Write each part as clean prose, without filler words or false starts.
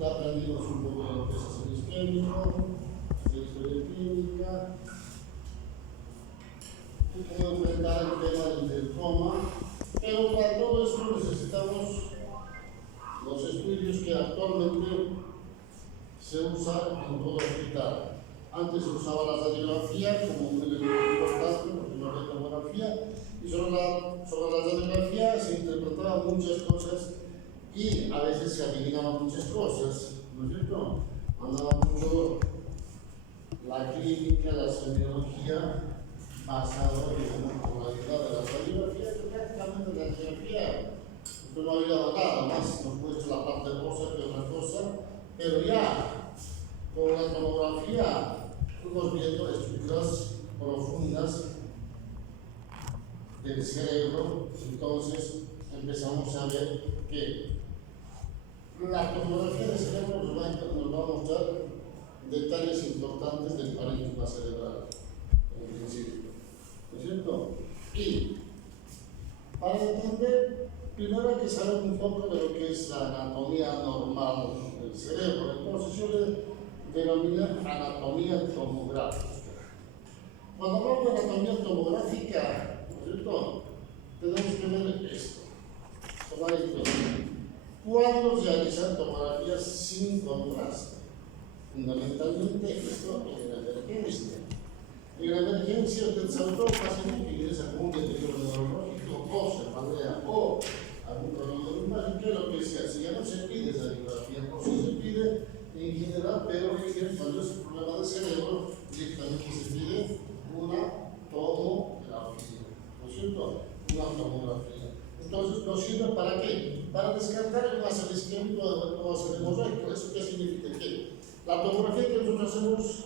Ya aprendimos un poco de lo que es el isquémico, de historia clínica, y cómo enfrentar el tema del coma, pero para todo esto necesitamos los estudios que actualmente se usan en todo hospital. Antes se usaba la radiografía como un elemento importante, porque no había tomografía, y sobre la radiografía se interpretaban muchas cosas y a veces se adivinaban muchas cosas, ¿no es cierto? Andaba mucho la clínica, la semiología, basado en la moralidad de la radiografía, que prácticamente la radiografía no ha ayudado nada más, nos muestra la parte rosa que otra cosa, pero ya con la tomografía fuimos viendo estructuras profundas del cerebro, entonces empezamos a ver que la tomografía del cerebro nos va a mostrar detalles importantes del parénquima cerebral, en principio, ¿no es cierto? Y para entender, primero hay que saber un poco de lo que es la anatomía normal del cerebro. Entonces yo le denomino anatomía tomográfica. Cuando hablamos de anatomía tomográfica, ¿no es cierto?, tenemos que ver esto. Tomar esto. ¿Cuándo realizar tomografías sin contraste? Fundamentalmente esto en la emergencia. En la emergencia, usted sabe todo paciente que ingresa con un deterioro neurológico o se padea o algún problema de imagen, que es lo que se hace. Ya no se pide radiografía, no se pide en general, pero cuando es un problema de cerebro, directamente se pide una tomografía, ¿no es cierto? Una tomografía. Entonces, ¿nos sirve para qué? Para descartar el ácido isquémico o ácido hemorrágico. ¿Eso qué significa? Que la tomografía que nosotros hacemos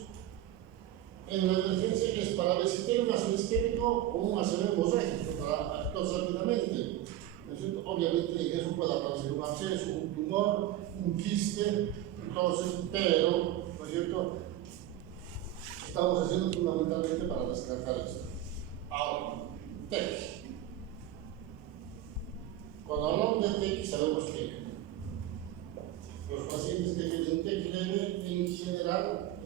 en la emergencia es para ver si tiene un ácido isquémico o un ácido hemorrágico, para actuar rápidamente. ¿No es cierto? Obviamente en eso puede aparecer un absceso, un tumor, un quiste, entonces, pero, ¿no es cierto?, estamos haciendo fundamentalmente para descartar esto. Ahora, TEC. Cuando hablamos de TEC, sabemos que los pacientes que tienen TEC leve, en general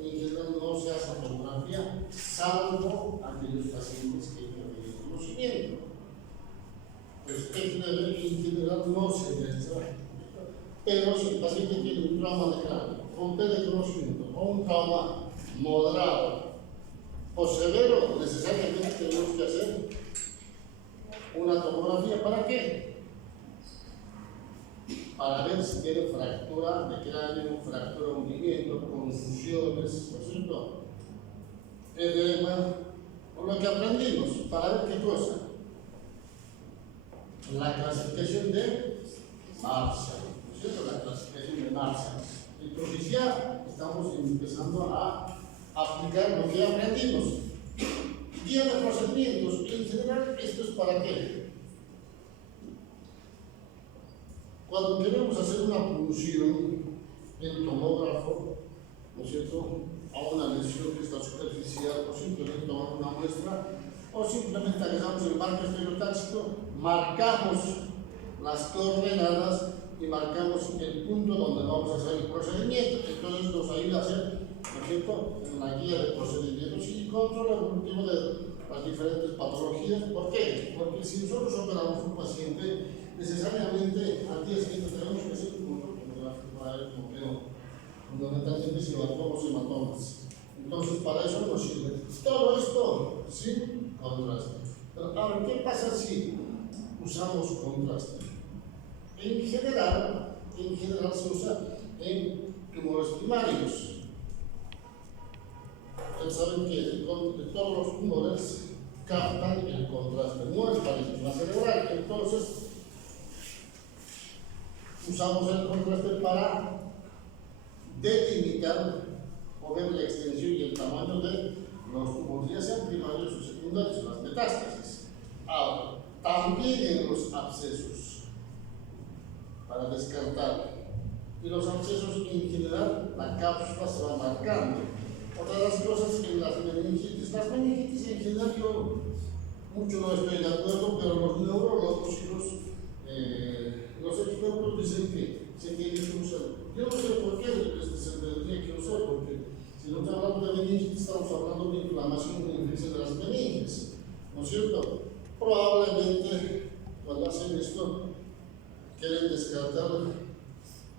no se hace tomografía, salvo aquellos pacientes que tienen conocimiento. Pues TEC leve en general no se realiza. Pero si el paciente tiene un trauma de cráneo, un P de conocimiento o un trauma moderado o severo, necesariamente tenemos que hacer una tomografía. ¿Para qué? Para ver si tiene fractura de cráneo, fractura de movimiento, confusiones, ¿no es cierto?, edema, o lo que aprendimos, para ver qué cosa. La clasificación de Marshall, ¿no es cierto?, la clasificación de Marshall. Entonces ya estamos empezando a aplicar lo que aprendimos. Guía de procedimientos, en general, ¿esto es para qué? Cuando queremos hacer una punción en tomógrafo, ¿no es cierto?, a una lesión que está superficial, o simplemente tomamos una muestra, o simplemente agarramos el marco estereotáxico, marcamos las coordenadas y marcamos el punto donde vamos a hacer el procedimiento. Entonces nos ayuda a hacer, ¿no es cierto?, una guía de procedimientos y control evolutivo de las diferentes patologías. ¿Por qué? Porque si nosotros operamos un paciente, necesariamente al día siguiente tenemos que hacer un control tomográfico para ver cómo quedó. Fundamentalmente si hematomas o hematomas. Entonces para eso nos sirve todo esto sin contraste. Pero ahora, ¿qué pasa si usamos contraste? En general se usa en tumores primarios. Ustedes saben que todos los tumores captan el contraste, no es parénquima cerebral. Entonces, usamos el contraste para delimitar o ver la extensión y el tamaño de los tumores, ya sean primarios o secundarios, las metástasis. Ahora, también en los abscesos, para descartar. Y los abscesos en general, la cápsula se va marcando. Otra de las cosas en las meningitis en general yo mucho no estoy de acuerdo, pero los neurólogos y los expertos dicen que se tiene que usar. Yo no sé por qué se tendría que usar, porque si no estamos hablando de meningitis, estamos hablando de inflamación de infección de las meninges, ¿no es cierto? Probablemente, cuando hacen esto, quieren descartar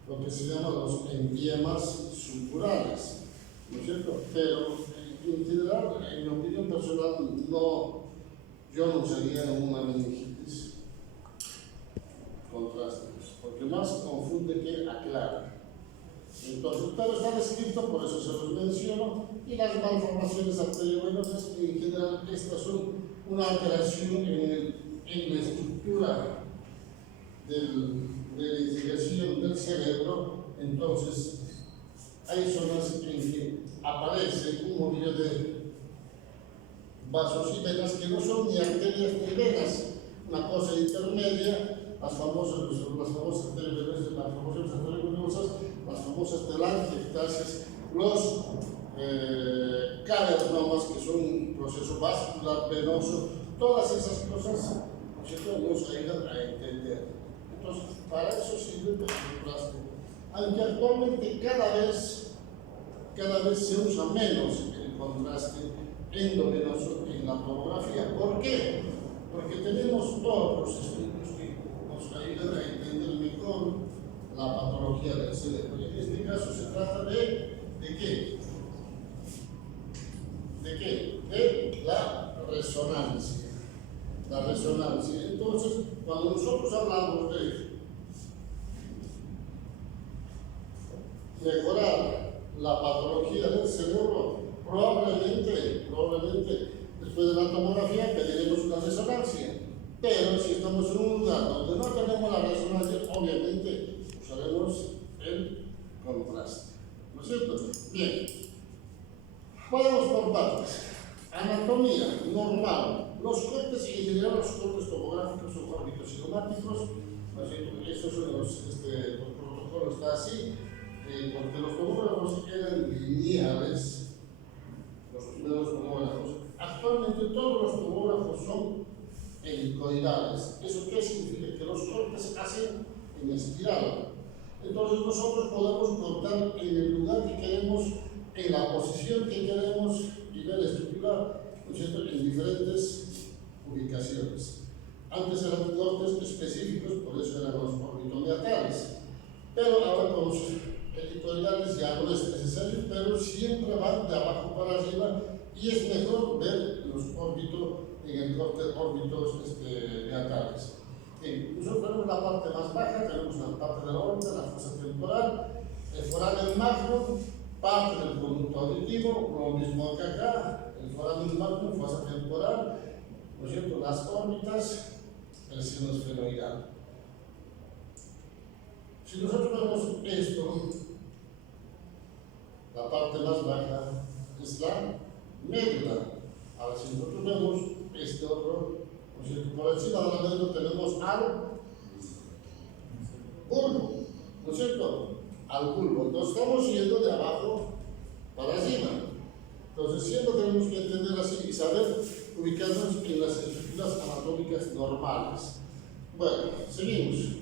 lo que se llama los enviemas subdurales, ¿no es cierto? Pero en general, en mi opinión personal, no, yo no usaría una meningitis contraste, porque más confunde que aclara. Entonces, pero está descrito, por eso se los menciono, y las malformaciones arteriovenosas, en general, estas son una alteración en la estructura de la irrigación del cerebro. Entonces, hay zonas en que aparece un movillo de vasos y venas que no son ni arterias ni venas, una cosa intermedia, las famosas arteriovenosas, las famosas telangiectasias, los cavernomas, que son un proceso vascular venoso, todas esas cosas, ¿no es cierto?, nos ayudan a entender. Entonces, para eso sirve el contraste, aunque actualmente cada vez se usa menos el contraste endovenoso en la tomografía. ¿Por qué? Porque tenemos otros estudios que nos ayudan a entender mejor la patología del cerebro. En este caso se trata ¿de qué? ¿De qué? De la resonancia. La resonancia. Entonces, cuando nosotros hablamos de mejorar la patología del cerebro, probablemente, después de la tomografía pediremos una resonancia. Pero si estamos en un lugar donde no tenemos la resonancia, obviamente usaremos el contraste. ¿No es cierto? Bien. Vamos por partes. Anatomía normal. Los cortes, en general, los cortes tomográficos son orbitocigomáticos. ¿No es cierto? Estos son los protocolo está así. Porque los tomógrafos eran lineales, los primeros tomógrafos. Actualmente todos los tomógrafos son helicoidales. ¿Eso qué significa? Que los cortes se hacen en espiral. Entonces nosotros podemos cortar en el lugar que queremos, en la posición que queremos, nivel estructural, ¿no es cierto?, en diferentes ubicaciones. Antes eran cortes específicos, por eso eran los orbitomeatrales. Pero ahora con los helicoidales ya no es necesario, pero siempre van de abajo para arriba y es mejor ver los órbitos en el corte órbitos meatrales. Nosotros tenemos la parte más baja, tenemos la parte de la órbita, la fosa temporal, el foramen magno, parte del conducto auditivo, lo mismo que acá, el foramen magno, fosa temporal, ¿no es cierto?, las órbitas, el seno esfenoidal. Si nosotros vemos esto, la parte más baja es la médula. Ahora, si nosotros vemos este otro, ¿no es cierto?, por encima de la médula tenemos al bulbo, ¿no es cierto?, al bulbo. Entonces estamos yendo de abajo para arriba. Entonces siempre tenemos que entender así y saber ubicarnos en las estructuras anatómicas normales. Bueno, seguimos.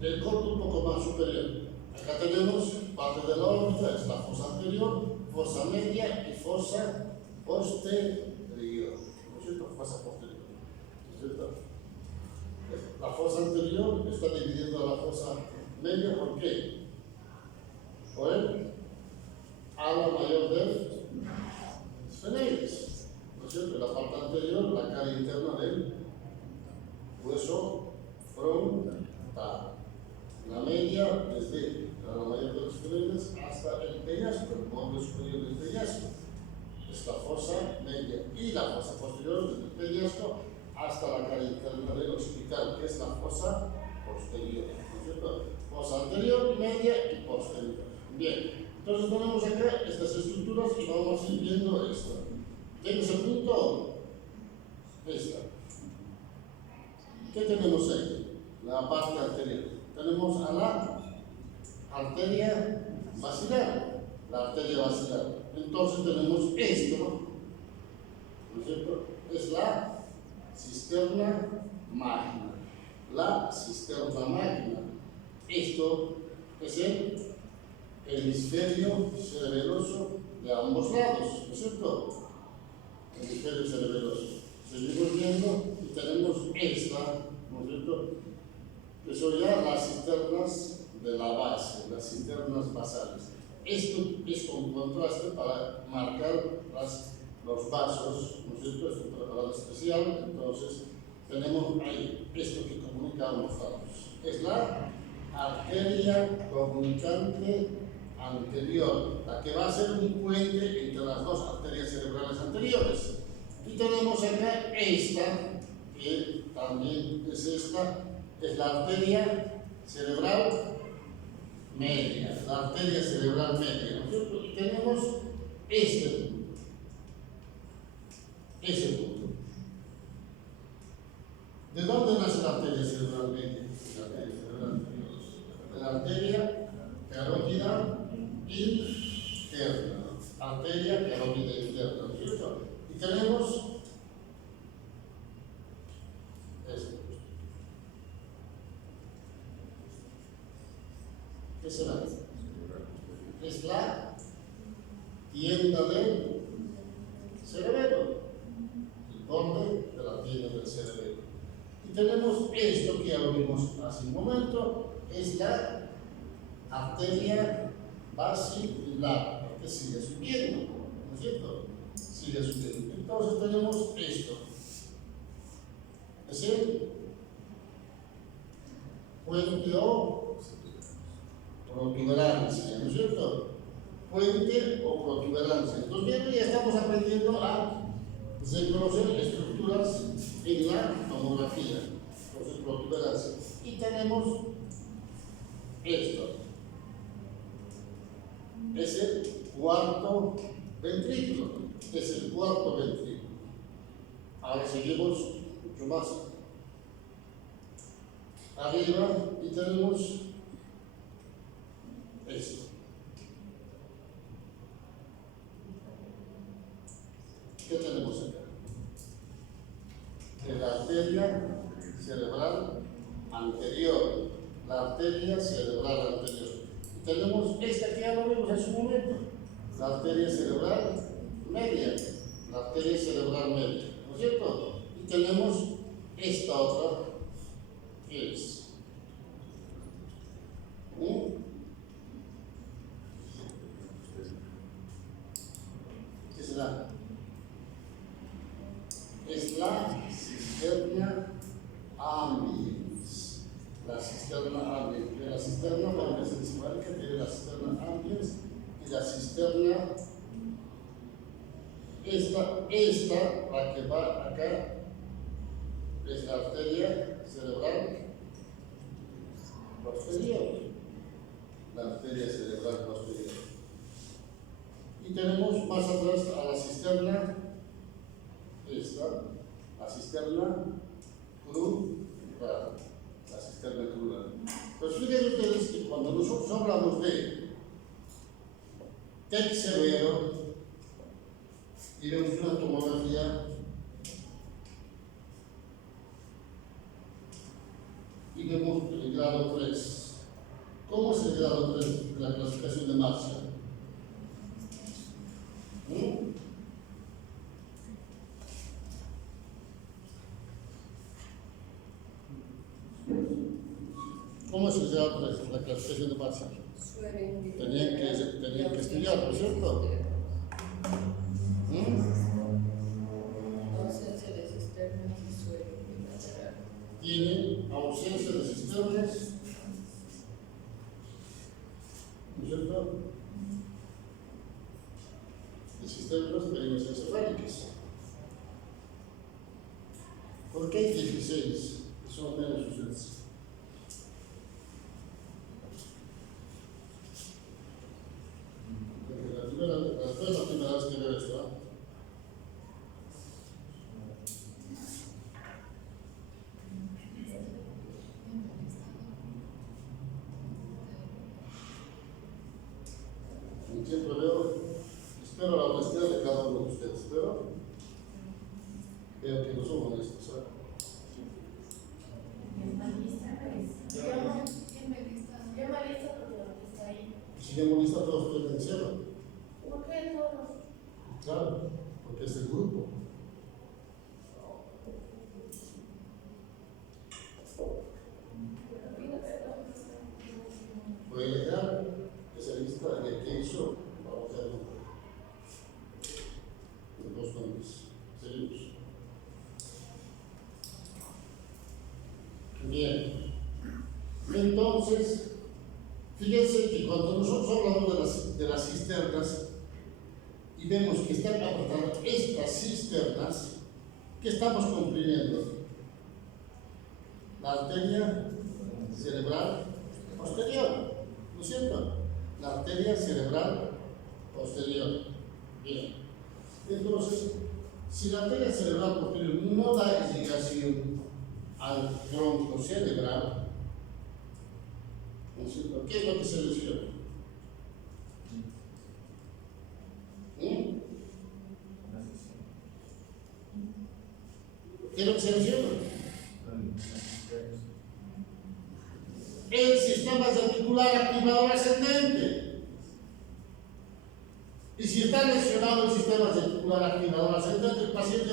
El corte un poco más superior. Acá tenemos parte de la órbita, es la fosa anterior, fosa media y fosa posterior. ¿No es cierto? Fosa posterior. ¿No es cierto? La fosa anterior está dividiendo a la fosa media, ¿por qué? Por el ala mayor del esfenoides. ¿No es cierto? La parte anterior, la cara interna del hueso frontal. La media, desde la mayor de los esfenoides hasta el peñasco, el borde superior del peñasco. Es la fosa media. Y la fosa posterior, desde el peñasco hasta la cara interna del occipital, que es la fosa posterior. ¿No es cierto? Fosa anterior, media y posterior. Bien, entonces tenemos acá estas estructuras y vamos a ir viendo esto. ¿Tienes el punto? Esta. ¿Qué tenemos ahí? La parte anterior. Tenemos a la arteria basilar, Entonces tenemos esto, ¿no es cierto? Es la cisterna magna, la cisterna magna. Esto es el hemisferio cerebeloso de ambos lados, ¿no es cierto? Hemisferio cerebeloso. Seguimos viendo y tenemos esta, ¿no es cierto? Que son ya las cisternas de la base, las cisternas basales. Esto es con contraste para marcar los vasos, ¿no es cierto? Es un preparado especial, entonces tenemos ahí esto que comunica ambos lados. Es la arteria comunicante anterior, la que va a ser un puente entre las dos arterias cerebrales anteriores. Y tenemos acá esta, que también es esta, es la arteria cerebral media, la arteria cerebral media, ¿no es cierto? Y tenemos este punto, ese punto. ¿De dónde nace la arteria cerebral media? La arteria cerebral media. De la arteria carótida interna, arteria carótida interna, ¿no es cierto? Y tenemos esto. ¿Qué será? Es la tienda del cerebelo, el borde de la tienda del cerebelo. Y tenemos esto que ya lo vimos hace un momento, es la arteria basilar, que sigue subiendo, ¿no es cierto? Sigue subiendo. Entonces tenemos esto. Es el puente o protuberancia, ¿no es cierto? Puente o protuberancia. Entonces ya estamos aprendiendo a reconocer estructuras en la tomografía. Entonces protuberancia. Y tenemos esto. Es el cuarto ventrículo. Es el cuarto ventrículo. Ahora seguimos mucho más arriba y tenemos esto. ¿Qué tenemos acá? La arteria cerebral anterior. La arteria cerebral anterior. Y tenemos esta que ya lo vimos hace un momento. La arteria cerebral media. La arteria cerebral media. ¿No es cierto? Y tenemos esta otra que es. ¿Qué será? Es la cisterna ambiens. La cisterna ambiens. De la cisterna, para que se desmarque, tiene la cisterna ambiens y la cisterna. Esta, la que va acá, es la arteria cerebral posterior. La arteria cerebral posterior. Y tenemos más atrás a la cisterna, esta, la cisterna crural. La cisterna crural. Pues fíjense ustedes que cuando nosotros hablamos de TEC severo y vemos una tomografía y vemos el grado 3. ¿Cómo es el grado 3 de la clasificación de Marshall? ¿Cómo es el grado 3 de la clasificación de Marshall? Tenían que estudiar, ¿no es cierto? Ausencia de cisternas y suelo bilateral. Tiene ausencia de cisternas, ¿no es cierto? De cisternas perimesencefálicas. ¿Por qué hay 16? Son menos ustedes. Esta es la primera vez que veo esto, ¿eh? Siempre veo, espero la honestidad de cada uno de ustedes, pero veo que no son honestos, ¿sabes? Si me molesta, todos pueden hacerlo. ¿Por qué todos? Claro, porque es el grupo. Voy a dejar esa lista de qué hizo. Vamos a ver dos nombres. Seguimos. Bien. Entonces, fíjense que cuando nosotros hablamos de las cisternas y vemos que están apartadas estas cisternas, ¿qué estamos comprimiendo? La arteria cerebral posterior, ¿no es cierto? La arteria cerebral posterior. Bien. Entonces, si la arteria cerebral posterior no da irrigación al tronco cerebral, ¿no es cierto? ¿Qué es lo que se lesiona? ¿Qué es lo que se lesiona? El sistema reticular activador ascendente. Y si está lesionado el sistema reticular activador ascendente, el paciente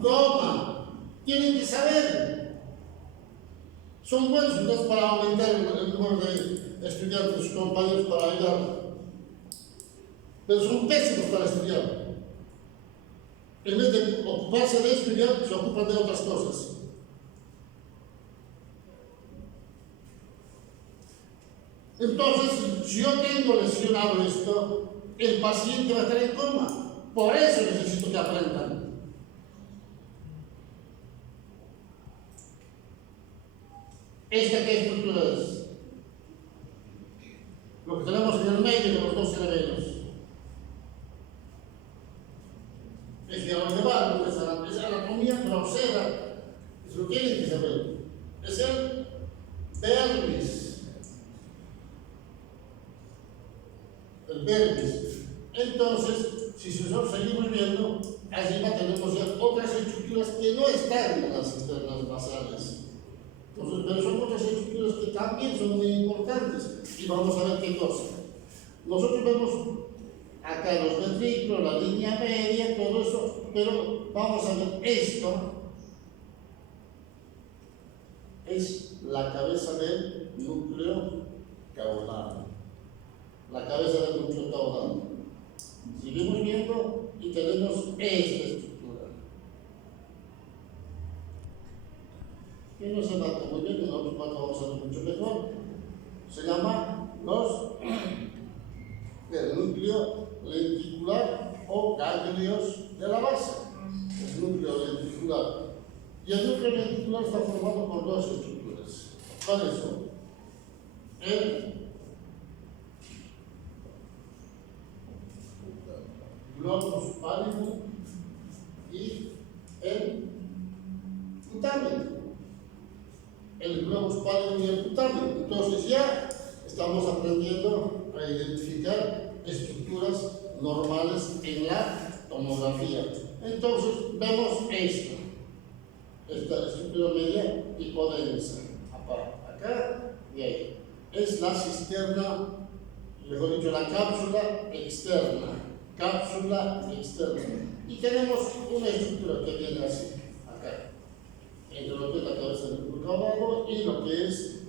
retoma. Tienen que saber. Son buenos entonces para aumentar el número de estudiantes, sus compañeros para ayudar. Pero son pésimos para estudiar. En vez de ocuparse de estudiar, se ocupan de otras cosas. Entonces, si yo tengo lesionado esto, el paciente va a estar en coma. Por eso necesito que aprendan. ¿Esta qué estructura es? Lo que tenemos en el medio de los dos cerebros. Es gerondeval, es anatomía grosera. Eso lo tienen que saber. Es el pelvis. El pelvis. Entonces, si nosotros seguimos viendo, arriba tenemos ya otras estructuras que no están en las cisternas basales. Entonces, pero son otras estructuras que también son muy importantes. Y vamos a ver qué cosa. Nosotros vemos acá los ventrículos, la línea media, todo eso, pero vamos a ver esto. Es la cabeza del núcleo caudal. La cabeza del núcleo caudal. Seguimos viendo y tenemos esta estructura. Que no se mata muy bien, nosotros vamos a ver mucho mejor. Se llama el núcleo lenticular o ganglios de la base. El núcleo lenticular. Y el núcleo lenticular está formado por dos estructuras. ¿Cuáles son? El globus pallidum y el putamen. El globus pallidum y el putamen. Entonces ya estamos aprendiendo a identificar estructuras normales en la tomografía. Entonces vemos esto, esta estructura media hipodensa, acá y ahí. Es la cisterna, mejor dicho, la cápsula externa. Cápsula externa. Y tenemos una estructura que viene así, acá, entre lo que es la cabeza del núcleo caudal y lo que es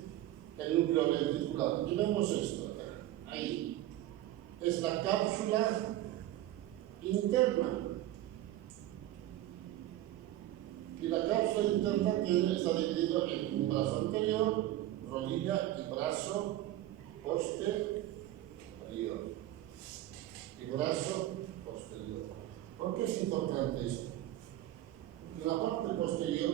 el núcleo lenticular. Y vemos esto acá, ahí. Es la cápsula interna. Y la cápsula interna está dividida en un brazo anterior, rodilla y brazo posterior. Y brazo posterior. ¿Por qué es importante esto? Porque en la parte posterior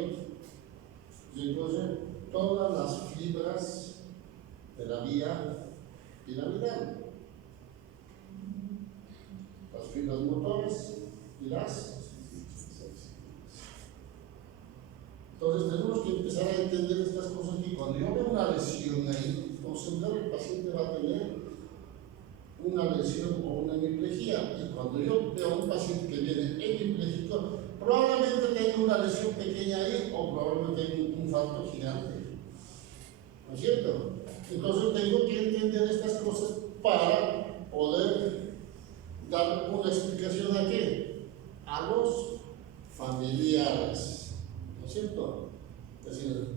se encuentran todas las fibras de la vía piramidal. Las fibras motoras y las. Entonces tenemos que empezar a entender estas cosas que cuando yo veo una lesión ahí, concentrar el paciente va a tener una lesión o una hemiplegia. Y cuando yo veo a un paciente que viene hemipléjico, probablemente tenga una lesión pequeña ahí o probablemente tenga un infarto gigante. ¿No es cierto? Entonces tengo que entender entender estas cosas para poder dar una explicación a qué? A los familiares, ¿no es cierto? Es decir,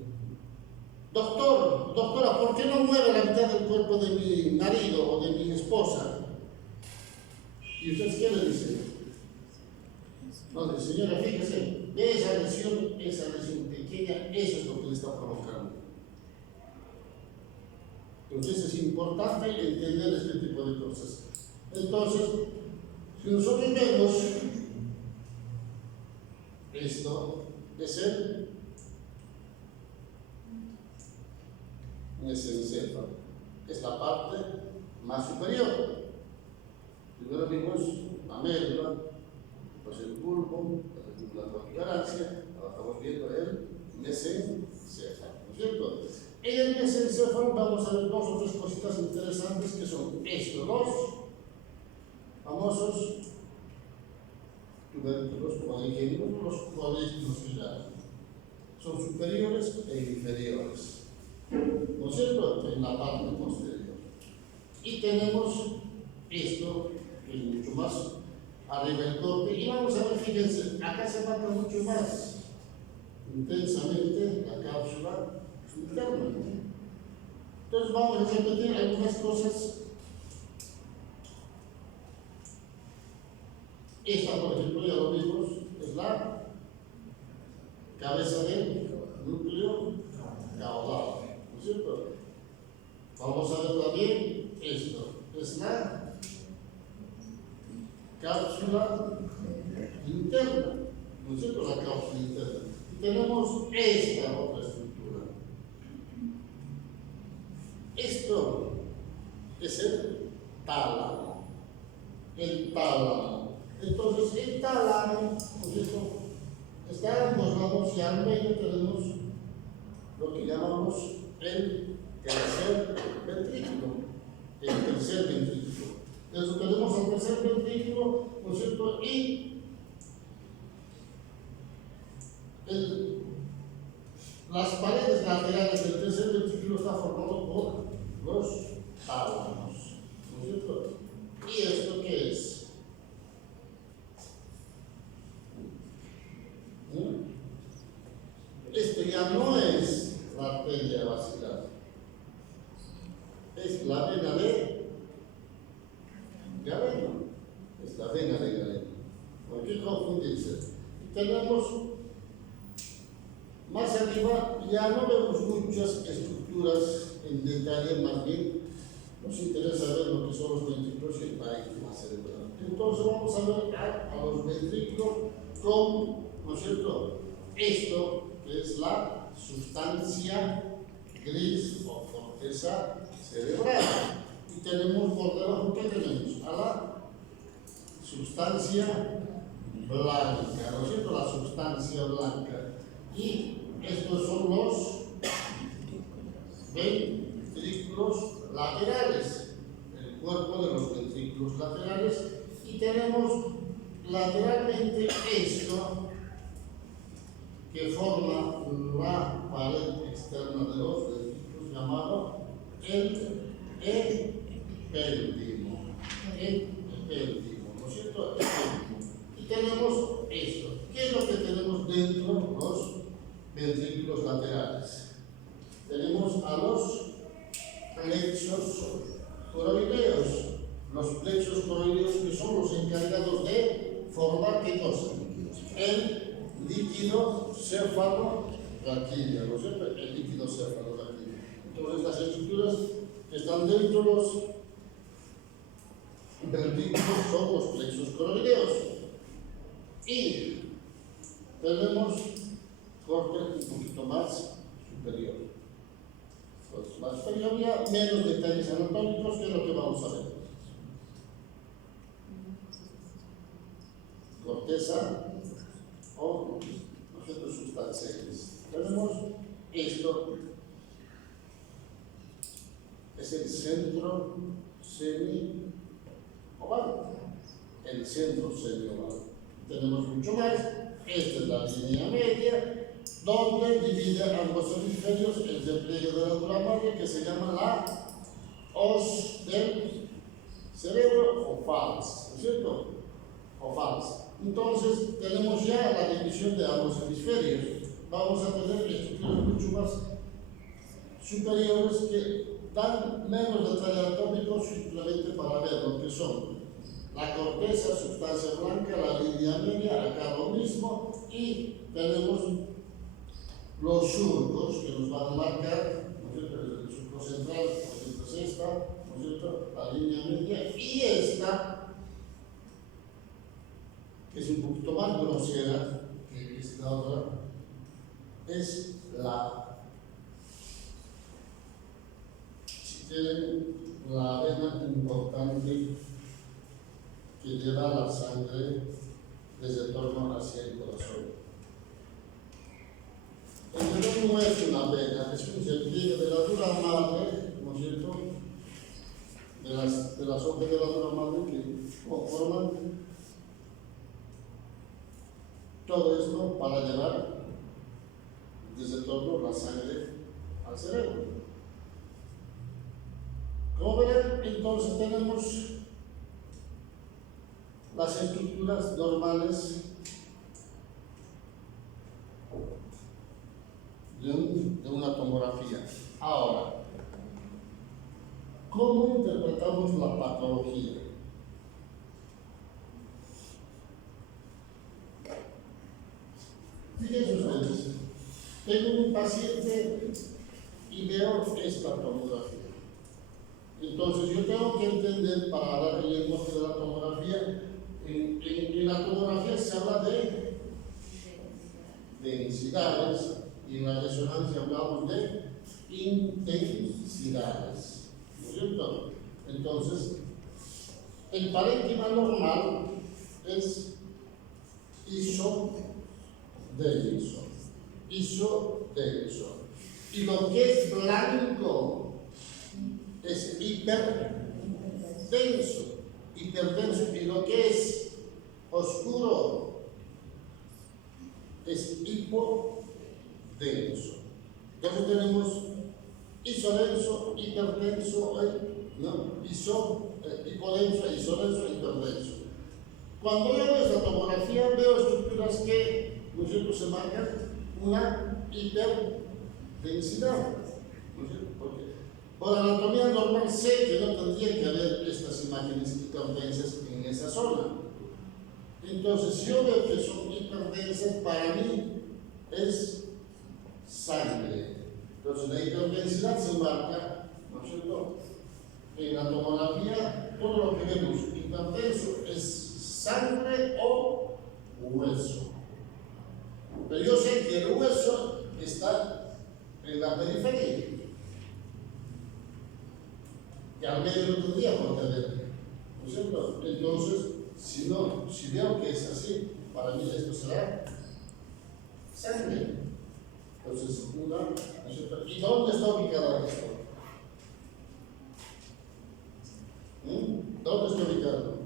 doctora, ¿por qué no mueve la mitad del cuerpo de mi marido o de mi esposa? ¿Y ustedes qué le dicen? No, señora, fíjese, esa lesión pequeña, eso es lo que le está provocando. Entonces es importante entender este tipo de cosas. Entonces, si nosotros vemos esto, es el mesencéfalo, es la parte más superior. Primero vimos la médula, pues el bulbo, la protuberancia, ahora estamos viendo el mesencéfalo, ¿no es cierto? En el mesencéfalo vamos a ver dos o tres cositas interesantes que son estos dos famosos tubérculos cuadrigénicos, los cuadrículos que llaman. Son superiores e inferiores, ¿no es cierto? En la parte posterior. Y tenemos esto, que es mucho más arriba del corte, y vamos a ver, fíjense, acá se marca mucho más intensamente la cápsula interna. Entonces vamos a repetir algunas cosas. Esta, por ejemplo, ya lo vimos, es la cabeza del núcleo caudal, ¿no es cierto? Vamos a ver también esto, es la cápsula interna, ¿no es cierto? La cápsula interna. Y tenemos esta otra estructura. Esto es el tálamo. El tálamo. Entonces, el tálamo, ¿no es cierto? Está en dos lados y al medio tenemos lo que llamamos el tercer ventrículo. El tercer ventrículo. Entonces, tenemos el tercer ventrículo, ¿no es cierto? Y las paredes laterales del tercer ventrículo está formado por los tálamos, ¿no es cierto? ¿Y esto qué es? Esto ya no es la arteria basilar, es la vena de Galeno, es la vena de Galeno. ¿Por qué confundirse? Tenemos más arriba, ya no vemos muchas estructuras en detalle, más bien nos interesa ver lo que son los ventrículos y el parénquima cerebral. Entonces vamos a ver a los ventrículos con, ¿no es cierto?, esto que es la sustancia gris o corteza cerebral. Y tenemos por debajo, ¿qué tenemos? A la sustancia blanca, ¿no es cierto?, la sustancia blanca. Y estos son los ventrículos laterales, el cuerpo de los ventrículos laterales, y tenemos lateralmente esto que forma la pared externa de los ventrículos llamado el epéndimo, ¿no es cierto? Y tenemos esto. ¿Qué es lo que tenemos dentro de los ventrículos laterales? Tenemos a los plexos coroideos. Los plexos coroideos que son los encargados de formar ¿qué cosa? El líquido cefalorraquídeo, ¿no es cierto? El líquido cefalorraquídeo. Entonces las estructuras que están dentro de los ventrículos son los plexos coroideos. Y tenemos corte un poquito más superior. Entonces, más superior ya, menos detalles anatómicos, que es lo que vamos a ver. Corteza o objetos sustanciales. Tenemos esto, es el centro semi-oval. El centro semi-oval. Tenemos mucho más. Esta es la línea media, donde divide ambos hemisferios el despliegue de la dura madre, que se llama la os del cerebro o falz, ¿no es cierto? O falz. Entonces tenemos ya la división de ambos hemisferios. Vamos a tener estructuras mucho más superiores que dan menos detalle atómico simplemente para ver lo que son la corteza, sustancia blanca, la línea media, acá lo mismo, y tenemos los surcos que nos van a marcar, ¿no es cierto? El surco central, por ejemplo, es esta, ¿no es cierto? La línea media, y esta, que es un poquito más grosera que esta otra, es la vena importante que lleva la sangre desde el torno hacia el corazón. El corazón no es una vena, es un despliegue de la dura madre, ¿no es cierto? De las hojas de la dura madre que conforman todo esto para llevar desde el torno la sangre al cerebro. Como verán, entonces tenemos las estructuras normales de una tomografía. Ahora, ¿cómo interpretamos la patología? Fíjense ustedes, tengo un paciente y veo esta tomografía. Entonces yo tengo que entender, para dar el lenguaje de la tomografía, en la tomografía se habla de densidades y en la resonancia hablamos de intensidades, ¿no es cierto? Entonces, el parénquima normal es isodenso, y lo que es blanco es hiperdenso, y lo que es oscuro es hipodenso. Entonces tenemos isodenso, hiperdenso, hipodenso, isodenso, hiperdenso. Cuando yo veo esta tomografía veo estructuras que, ¿no es cierto?, se marcan una hiperdensidad, ¿no es cierto? Porque por anatomía normal sé que no tendría que haber estas imágenes hiperdensas en esa zona. Entonces, si yo veo que son hiperdensas, para mí es sangre. Entonces, la hiperdensidad se marca, ¿no es cierto?, en la tomografía. Todo lo que vemos hiperdenso es sangre o hueso. Pero yo sé que el hueso está en la periferia. Y al medio no tendría por qué ver, ¿no es cierto? Entonces, si veo que es así, para mí esto será sangre. Entonces, ¿no es cierto? ¿Y dónde está ubicado esto? ¿Dónde está ubicado?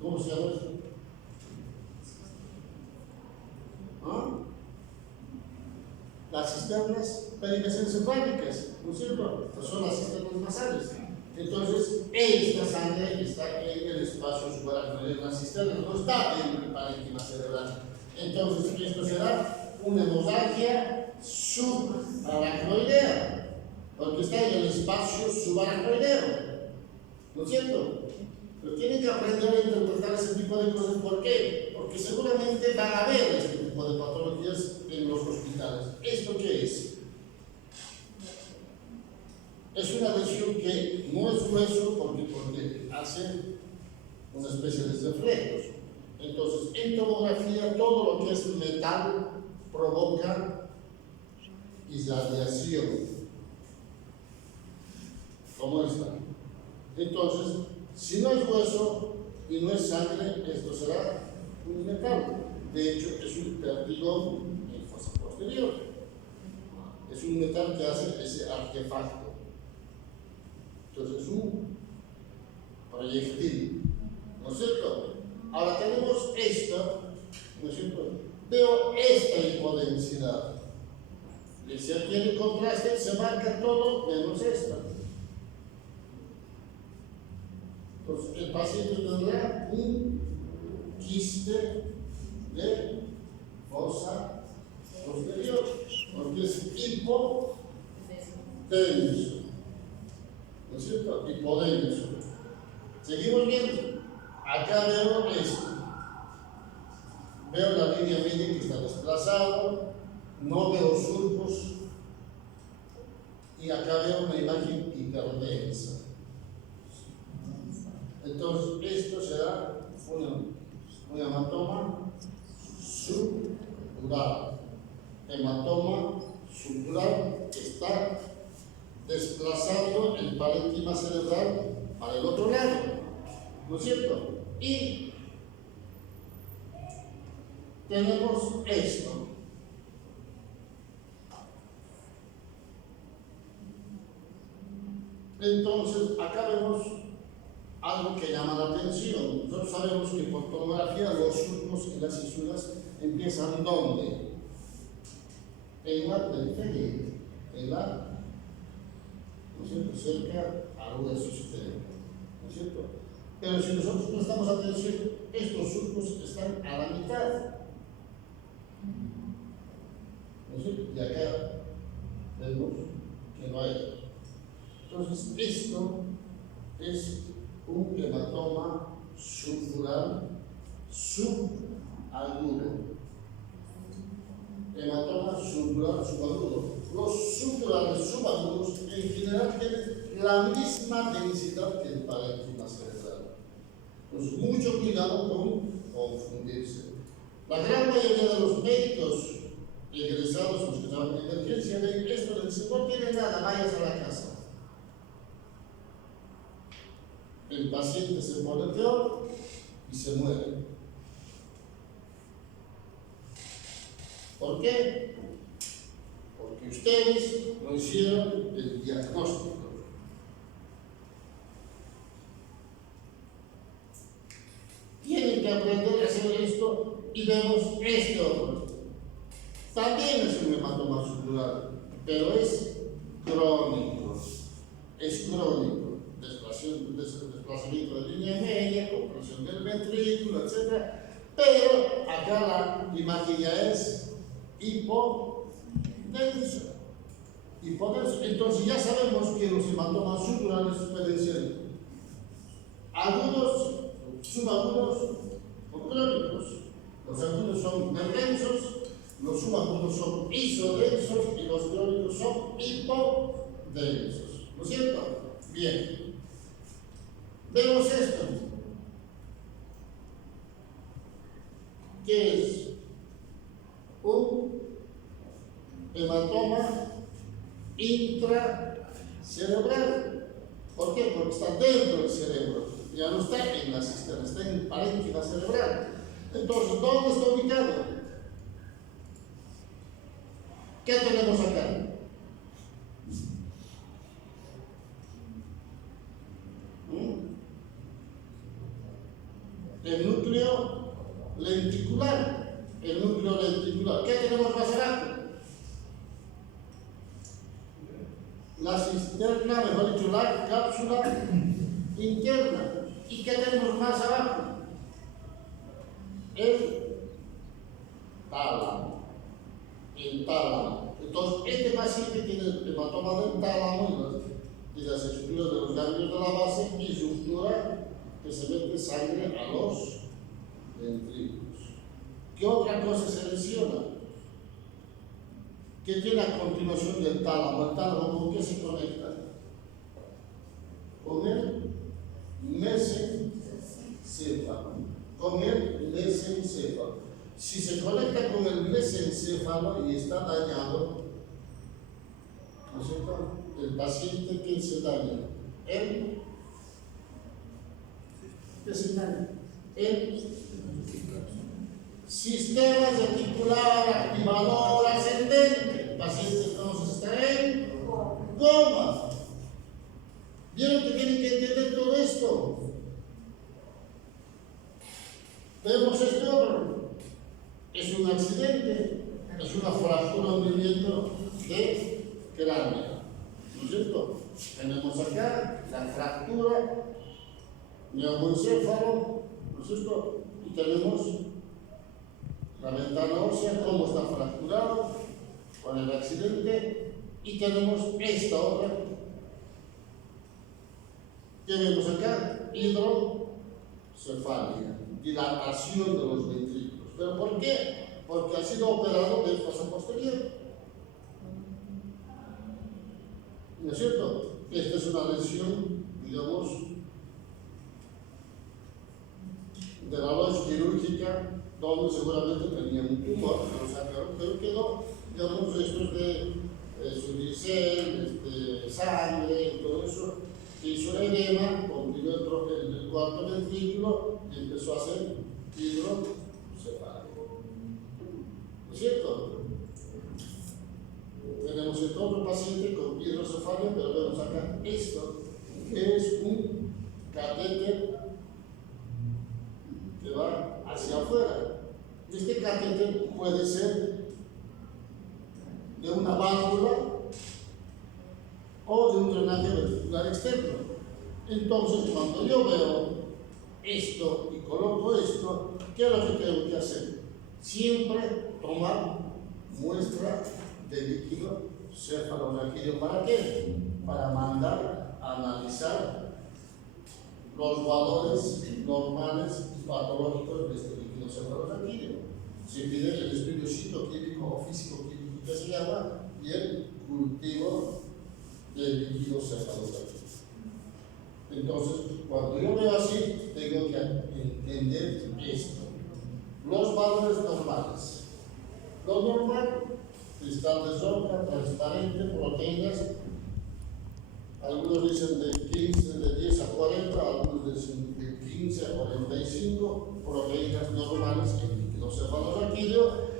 ¿Cómo se llama esto? Las cisternas perimesencefálicas, ¿no es cierto? Son las cisternas nasales. Entonces, esta sangre está en el espacio subaracnoideo de la cisterna, no está en el parénquima cerebral. Entonces, esto será una hemorragia subaracnoidea, porque está en el espacio subaracnoideo, ¿no es cierto? Pero tienen que aprender a interpretar ese tipo de cosas. ¿Por qué? Porque seguramente van a ver este tipo de patologías en los hospitales. ¿Esto qué es? Es una lesión que no es hueso porque hace una especie de reflejos. Entonces, en tomografía, todo lo que es metal provoca irradiación, como esta. Entonces, si no es hueso y no es sangre, esto será un metal. De hecho, es un perdigón en fosa posterior. Es un metal que hace ese artefacto. Entonces, es un proyectil, ¿no es cierto? Ahora tenemos esto, ¿no es cierto?, veo esta hipodensidad. Y si aquí en el contraste se marca todo menos esta. Entonces, el paciente tendrá un quiste de fosa posterior, porque es hipodenso, ¿no es cierto? Hipodenso. Seguimos viendo. Acá veo esto. Veo la línea media que está desplazada, no veo surcos, y acá veo una imagen hiperdensa. Entonces, esto será un hematoma subdural. Hematoma subdural que está desplazando el parénquima cerebral para el otro lado, ¿no es cierto? Y tenemos esto. Entonces, acá vemos algo que llama la atención. Nosotros sabemos que por tomografía los surcos y las fisuras empiezan ¿dónde? En la periferia, en la, ¿no es cierto?, cerca al hueso externo, ¿no es cierto? Pero si nosotros prestamos atención, estos surcos están a la mitad, ¿no es cierto? Y acá vemos que no hay. Entonces, esto es un hematoma subdural subagudo. Hematoma subdural subagudo. Los subdurales subagudos en general tienen la misma densidad que el parénquima cerebral. Pues mucho cuidado con confundirse. La gran mayoría de los médicos egresados, los que trabajan en emergencia, ven esto, les dicen, no tiene nada, vayas a la casa. El paciente se pone peor y se muere. ¿Por qué? Porque ustedes no hicieron el diagnóstico. Tienen que aprender a hacer esto y vemos este otro. También es un hematoma subdural, pero es crónico. Es crónico. Desplazamiento de línea media, compresión del ventrículo, etc. Pero acá la imagen ya es hipodenso. Entonces ya sabemos que los hematomas subdurales pueden ser agudos, subagudos o crónicos. Los agudos son hiperdensos, los subagudos son isodensos y los crónicos son hipodensos. ¿No es cierto? Bien. Vemos esto. ¿Qué es? Un hematoma intracerebral. ¿Por qué? Porque está dentro del cerebro. Ya no está en la cisterna, está en el parénquima cerebral. Entonces, ¿dónde está ubicado? ¿Qué tenemos acá? El núcleo lenticular. El núcleo lenticular. ¿Qué tenemos más abajo? La cisterna, mejor dicho, la cápsula interna. ¿Y qué tenemos más abajo? El tálamo. El tálamo. Entonces, este paciente tiene el hematoma del tálamo y las estructuras de los ganglios de la base y ruptura que se mete sangre a los ventrículos. ¿Qué otra cosa se menciona? ¿Qué tiene a continuación del tálamo? ¿El tálamo con qué se conecta? Con el mesencéfalo. Con el mesencéfalo. Si se conecta con el mesencéfalo y está dañado, ¿no es cierto? El paciente que se daña, ¿qué se daña? El sistema reticular activador ascendente. El paciente entonces está en coma. ¿Vieron que tienen que entender todo esto? Vemos este otro. es un accidente, es una fractura, un hundimiento de cráneo, ¿no es cierto? Tenemos acá la fractura neumoencéfalo, ¿no es cierto? Y tenemos la ventana ósea, cómo está fracturado con el accidente, y tenemos esta otra que vemos acá, hidrocefalia, dilatación de los ventrículos. ¿Pero por qué? Porque ha sido operado del fosa posterior. ¿No es cierto? Esta es una lesión, digamos, de la loz quirúrgica, donde seguramente tenía un tumor, lo sacaron, pero quedó, digamos, restos de suricel, sangre y todo eso. Hizo edema, continuó el cuarto ventrículo y empezó a hacer hidrocefalia. ¿No es cierto? Tenemos este otro paciente con hidrocefalia, pero vemos acá esto, que es un catéter que va hacia afuera. Este catéter puede ser de una válvula o de un drenaje ventricular externo. Entonces, cuando yo veo esto y coloco esto, ¿qué es lo que tengo que hacer? Siempre tomar muestra de líquido cefalorraquídeo. ¿Para qué? Para mandar a analizar los valores normales y patológicos de este líquido cefalorraquídeo. Se pide el estudio citoquímico o físico-químico que se llama y el cultivo del líquido cefalorraquídeo. Entonces, cuando yo veo así, tengo que entender esto. Los valores normales. Lo normal, cristal de soja, transparente, proteínas. Algunos dicen de 10 a 40, algunos dicen de 15 a 45, proteínas normales en líquido cefalorraquídeo.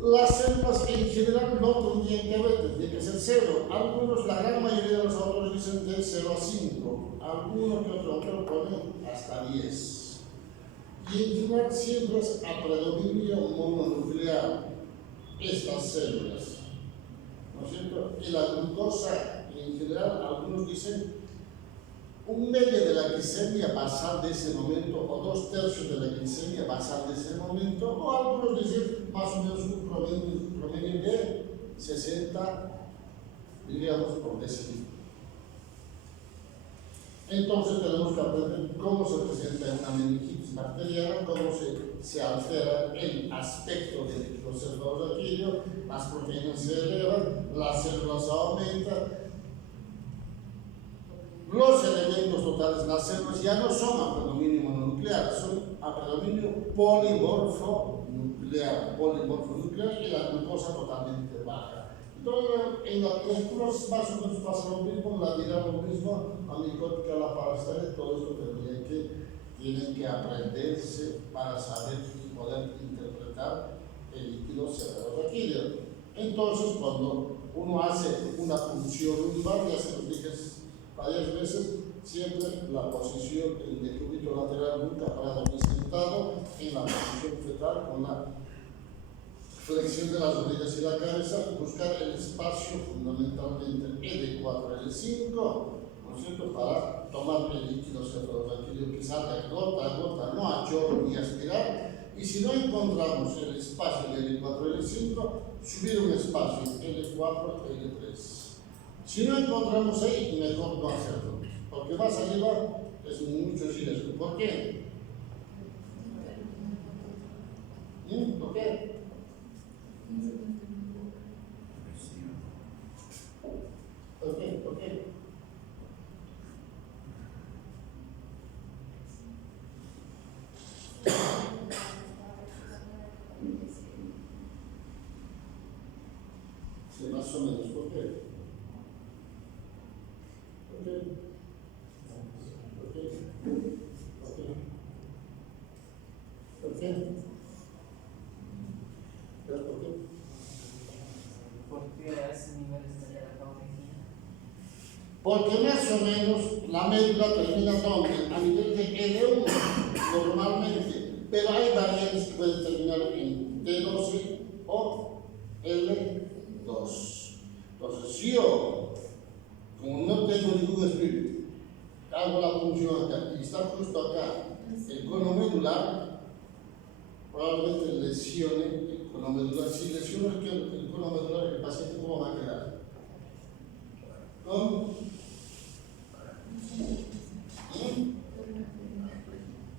Las células en general no tendrían que haber, tendría que ser 0. Algunos, la gran mayoría de los autores dicen de 0 a 5. Algunos que otro autor pone hasta 10. Y en general siempre es a predominio mononuclear estas células, ¿no es cierto? Y la glucosa en general, algunos dicen un medio de la glicemia basal de ese momento o 2/3 de la glicemia basal de ese momento, o algunos dicen más o menos un promedio de 60 miligramos por decilitro. Entonces tenemos que aprender cómo se presenta una meningitis bacteriana, cómo se altera el aspecto del líquido cefalorraquídeo, las proteínas se elevan, las células aumentan. Los elementos totales de las células ya no son a predominio mononuclear, son a predominio polimorfonuclear, y la glucosa totalmente baja. Entonces, en las películas más o menos pasa lo mismo, la vida lo mismo, la micótica, la parasitaria, todo esto tienen que aprenderse para saber y poder interpretar el líquido cefalorraquídeo. Entonces, cuando uno hace una punción lumbar, ya se lo dije varias veces, siempre la posición en decúbito lateral nunca parado ni sentado, en la posición fetal con la flexión de las rodillas y la cabeza, buscar el espacio fundamentalmente L4, L5, ¿no es cierto?, para tomar el líquido cefalorraquídeo que salga gota a gota, no a chorro ni a aspirar. Y si no encontramos el espacio de L4, L5, subir un espacio L4, L3. Si no encontramos ahí, mejor no hacerlo, porque más arriba es mucho riesgo. ¿Por qué? ¿Por qué? ¿Por qué? Sí, más o menos. ¿Por qué? ¿Por qué? ¿Por qué? ¿Por qué? ¿Por qué? ¿Pero por qué? Porque a ese nivel estaría la cautequina. Porque más o menos la médula termina donde, a nivel de L1 normalmente, pero hay variantes que pueden terminar en T12 o L2. Entonces, si yo, como no tengo ningún espíritu, hago la función acá y está justo acá el cono medular, probablemente lesione el cono medular. Si lesiono el cono medular, el paciente ¿cómo va a quedar?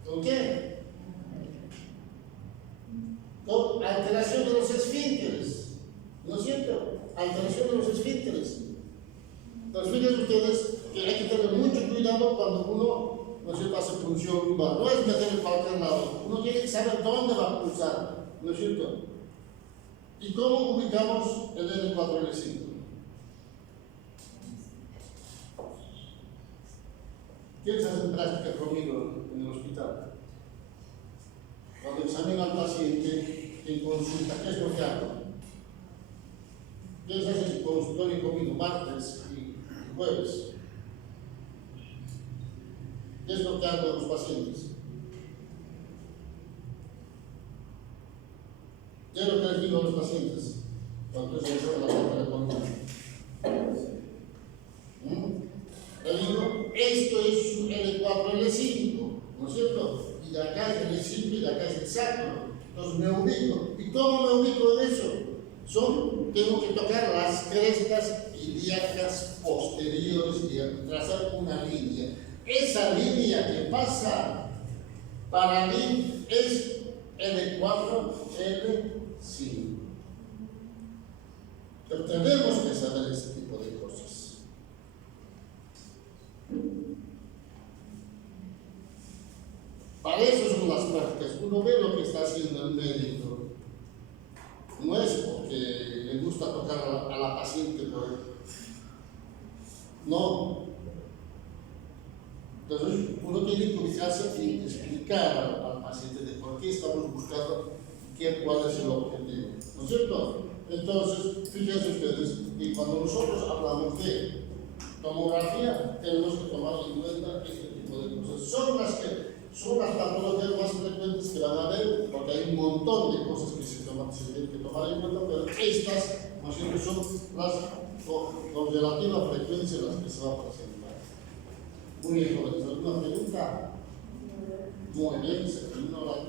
¿Con qué? Con alteración de los esfínteres, ¿no es cierto? Alteración de los esfínteres. Entonces, fíjense ustedes que hay que tener mucho cuidado cuando uno, ¿no es cierto?, hace punción lumbar. No es meter en cualquier lado, uno tiene que saber dónde va a pulsar, ¿no es cierto? ¿Y cómo ubicamos el L4 y L5? ¿Quiénes hacen práctica conmigo en el hospital? Cuando examino al paciente en consulta, ¿qué es lo que hago? ¿Quiénes hacen su consultorio conmigo martes y jueves? ¿Qué es lo que hago con los pacientes? ¿Qué es lo que les digo a los pacientes cuando se hace la parte de la columna? Les digo, esto es un L4, L5, ¿no es cierto? Y de acá es el L5 y de acá es el sacro. Entonces me ubico. ¿Y cómo me ubico en eso? Tengo que tocar las crestas ilíacas posteriores y trazar una línea. Esa línea que pasa para mí es L4, L5. Pero tenemos que saber ese tipo de cosas. Para eso son las prácticas. Uno ve lo que está haciendo el médico. No es porque le gusta tocar a la paciente por él. No. Entonces, uno tiene que ubicarse y explicar al paciente de por qué estamos buscando cuál es el objetivo. ¿No es cierto? Entonces, fíjense ustedes, y cuando nosotros hablamos de tomografía, tenemos que tomar en cuenta este tipo de cosas. Son las patologías más frecuentes que van a haber, porque hay un montón de cosas que se tienen que tomar en cuenta, pero estas, ¿no es cierto?, son las con relativa frecuencia las que se van a presentar. Muy bien, ¿alguna pregunta? Muy bien, se terminó la clase.